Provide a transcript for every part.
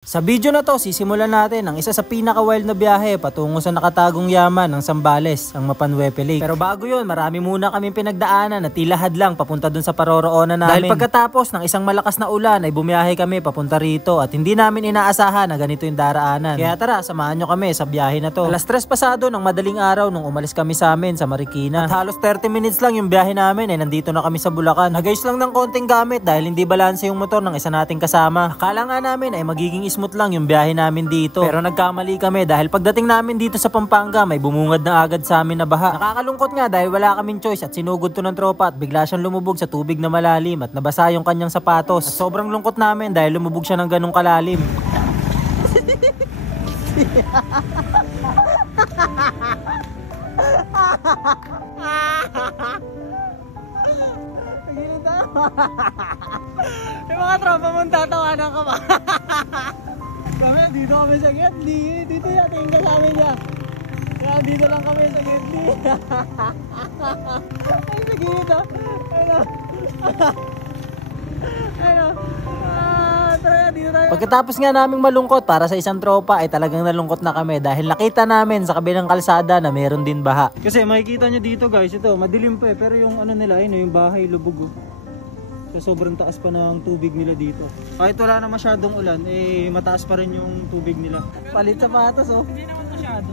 Sa video na to, sisimulan natin ang isa sa pinaka-wild na biyahe patungo sa nakatagong yaman ng Zambales, ang Mapanwepe Lake. Pero bago yun, marami muna kaming pinagdaanan at tila hadlang papunta dun sa paroroonan namin. Dahil pagkatapos ng isang malakas na ulan ay bumiyahe kami papunta rito at hindi namin inaasahan na ganito yung daraanan. Kaya tara, samahan nyo kami sa biyahe na to. Alas 3 pasado ng madaling araw nung umalis kami sa amin sa Marikina. At halos 30 minutes lang yung biyahe namin ay nandito na kami sa Bulacan. Nagayos lang ng konting gamit dahil hindi balanse yung motor ng isa nating kasama. Akala nga namin ay magiging smooth lang yung biyahe namin dito. Pero nagkamali kami dahil pagdating namin dito sa Pampanga may bumungad na agad sa amin na baha. Nakakalungkot nga dahil wala kaming choice at sinugod to ng tropa at bigla siyang lumubog sa tubig na malalim at nabasa yung kanyang sapatos. At sobrang lungkot namin dahil lumubog siya ng ganong kalalim. Yung mga tropa mong tatawanan ka ba? Kami, dito kami sa Getty. Dito yan, tingin ka sa amin niya. Yan, dito lang kami sa Getty. Ay, sa gilid ah. Ayun. Tara, dito tayo. Pagkatapos nga naming malungkot para sa isang tropa ay talagang nalungkot na kami dahil nakita namin sa kabilang kalsada na meron din baha. Kasi makikita nyo dito guys, ito madilim pa pero yung ano nila, ayun, yung bahay lubog. So sobrang taas pa ng tubig nila dito. Kahit wala na masyadong ulan, eh mataas pa rin yung tubig nila. Palit sapatos oh. Hindi naman masyado.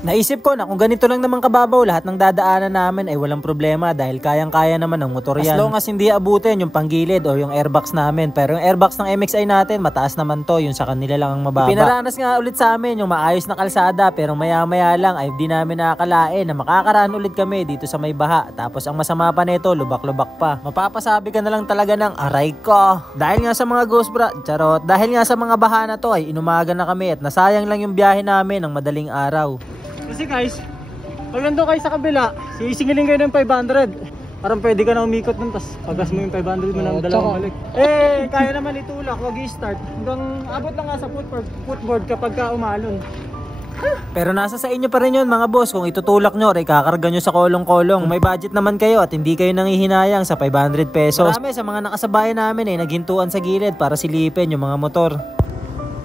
Naisip ko na kung ganito lang naman kababaw lahat ng dadaanan namin ay walang problema dahil kayang-kaya naman ng motor yan. As long as hindi abutin yung panggilid o yung airbox namin. Pero yung airbox ng MXI natin mataas naman to, yung sa kanila lang ang mababa. Pinaranas nga ulit sa amin yung maayos na kalsada pero maya-maya lang ay di namin nakakalain na makakaraan ulit kami dito sa may baha. Tapos ang masama pa nito, lubak-lubak pa. Mapapasabi ka na lang talaga ng aray ko. Dahil nga sa mga ghost bra, charot. Dahil nga sa mga baha na to ay inumaga na kami at nasayang lang yung biyahe namin ng madaling araw. Kasi guys, pag nandun kayo sa kabila, sisingilin kayo ng 500. Parang pwede ka na umikot nun, tas pagas mo yung 500 mo ng dalawang balik. Eh, kaya naman itulak, wag i-start. Hanggang abot lang nga sa footboard kapag ka umalon. Pero nasa sa inyo pa rin yun mga boss, kung itutulak nyo, ay kakarga nyo sa kolong-kolong. Kung may budget naman kayo at hindi kayo nanghihinayang sa 500 pesos. Marami sa mga nakasabayan namin ay naghintuan sa gilid para silipin yung mga motor.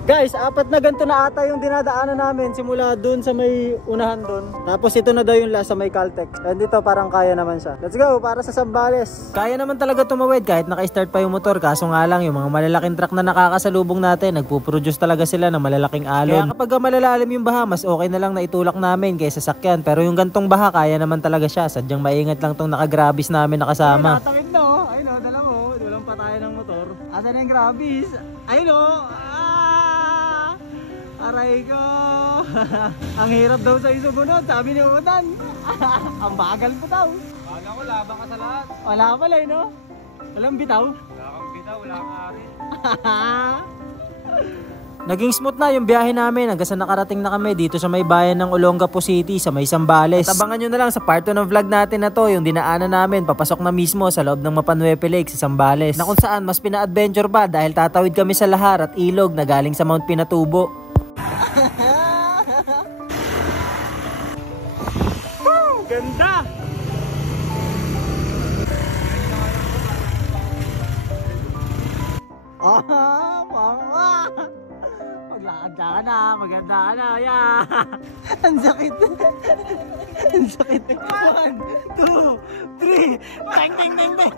Guys, apat na ganito na ata yung dinadaanan namin simula dun sa may unahan dun. Tapos ito na daw yung last sa may Caltex. And dito parang kaya naman siya. Let's go, para sa Zambales. Kaya naman talaga tumawid kahit naka-start pa yung motor. Kaso nga lang yung mga malalaking truck na nakakasalubong natin, nagpuproduce talaga sila ng malalaking alon. Kaya kapag malalalim yung baha, mas okay na lang na itulak namin kaysa sakyan. Pero yung gantong baha, kaya naman talaga siya. Sadyang maingat lang tong nakagrabis namin nakasama. Ay, nakatawid na oh. Ayun oh, dala mo. Walang patay ng motor. Asa na yung grabis? Ayun oh. Aray ko! Ang hirap daw sa isugunod, sabi ni Utan. Ang bagal po daw. Bagal ko, labang ka sa lahat. Wala ka pala, no? Walang bitaw? Wala kang bitaw, wala kang ari. Naging smooth na yung biyahe namin hanggang sa nakarating na kami dito sa may bayan ng Olongapo City sa may Zambales. At abangan nyo na lang sa part 2 ng vlog natin na to yung dinaanan namin papasok na mismo sa loob ng Mapanwepe Lake sa Zambales. Na kung saan mas pina-adventure pa dahil tatawid kami sa lahar at ilog na galing sa Mount Pinatubo. Ganda! Mama! Maglakad ka na, maganda ka na, yeah! Ang sakit! Ang sakit! 1, 2, 3! Bang, bang, bang, bang!